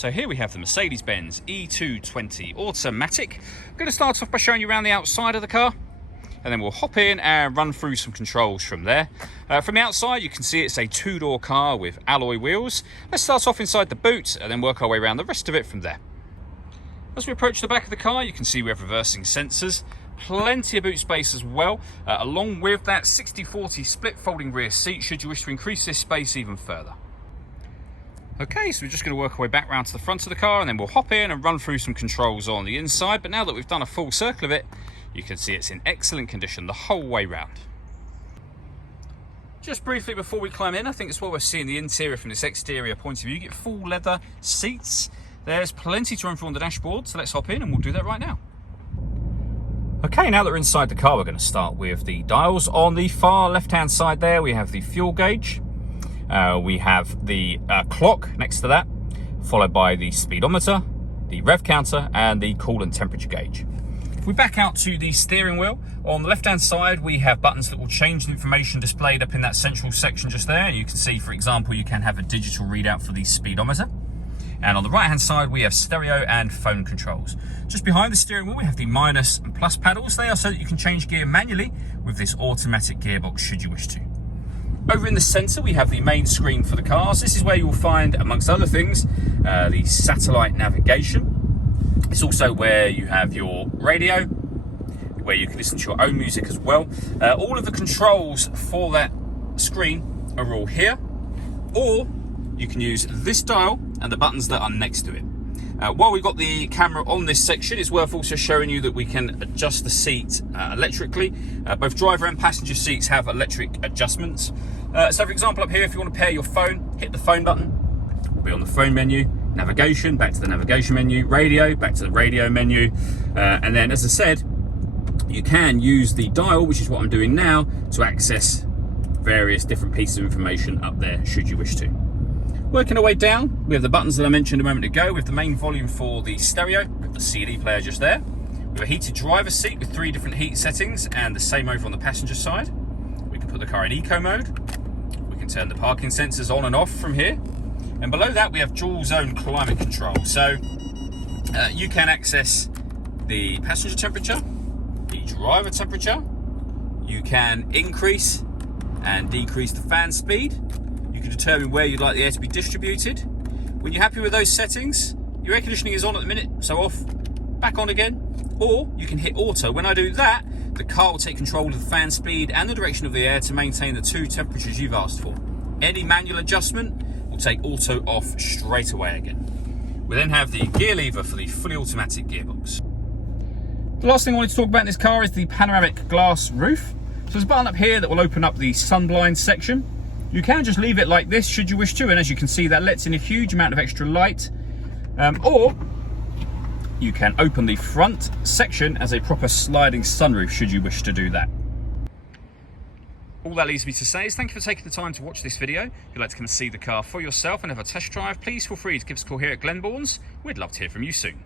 So here we have the Mercedes-Benz E220 automatic. I'm going to start off by showing you around the outside of the car, and then we'll hop in and run through some controls from there. From the outside, you can see it's a two-door car with alloy wheels. Let's start off inside the boot and then work our way around the rest of it from there. As we approach the back of the car, you can see we have reversing sensors, plenty of boot space as well, along with that 60/40 split folding rear seat should you wish to increase this space even further. Okay, so we're just going to work our way back round to the front of the car, and then we'll hop in and run through some controls on the inside. But now that we've done a full circle of it, you can see it's in excellent condition the whole way round. Just briefly before we climb in, I think it's what we're seeing the interior from this exterior point of view. You get full leather seats. There's plenty to run through on the dashboard, so let's hop in and we'll do that right now. Okay, now that we're inside the car, we're going to start with the dials. On the far left-hand side there, we have the fuel gauge. We have the clock next to that, followed by the speedometer, the rev counter, and the coolant temperature gauge. If we back out to the steering wheel, on the left-hand side, we have buttons that will change the information displayed up in that central section just there. You can see, for example, you can have a digital readout for the speedometer. And on the right-hand side, we have stereo and phone controls. Just behind the steering wheel, we have the minus and plus paddles. They are so that you can change gear manually with this automatic gearbox should you wish to. Over in the centre, we have the main screen for the cars. This is where you will find, amongst other things, the satellite navigation. It's also where you have your radio, where you can listen to your own music as well. All of the controls for that screen are all here, or you can use this dial and the buttons that are next to it. While we've got the camera on this section, it's worth also showing you that we can adjust the seat electrically. Both driver and passenger seats have electric adjustments. So for example, up here, if you want to pair your phone, hit the phone button. We'll be on the phone menu, navigation, back to the navigation menu, radio, back to the radio menu. And then, as I said, you can use the dial, which is what I'm doing now, to access various different pieces of information up there, should you wish to. Working our way down, we have the buttons that I mentioned a moment ago, with the main volume for the stereo, with the CD player just there. We have a heated driver's seat with 3 different heat settings, and the same over on the passenger side. We can put the car in eco mode. We can turn the parking sensors on and off from here. And below that, we have dual zone climate control. So you can access the passenger temperature, the driver temperature. You can increase and decrease the fan speed. You can determine where you'd like the air to be distributed. When you're happy with those settings, your air conditioning is on at the minute, so off, back on again. Or you can hit auto. When I do that, the car will take control of the fan speed and the direction of the air to maintain the 2 temperatures you've asked for. Any manual adjustment will take auto off straight away again. We then have the gear lever for the fully automatic gearbox. The last thing I wanted to talk about in this car is the panoramic glass roof. So there's a button up here that will open up the sunblind section. You can just leave it like this should you wish to, and as you can see, that lets in a huge amount of extra light. Or you can open the front section as a proper sliding sunroof should you wish to do that. All that leaves me to say is thank you for taking the time to watch this video. If you'd like to come and see the car for yourself and have a test drive, please feel free to give us a call here at Glenbourne's. We'd love to hear from you soon.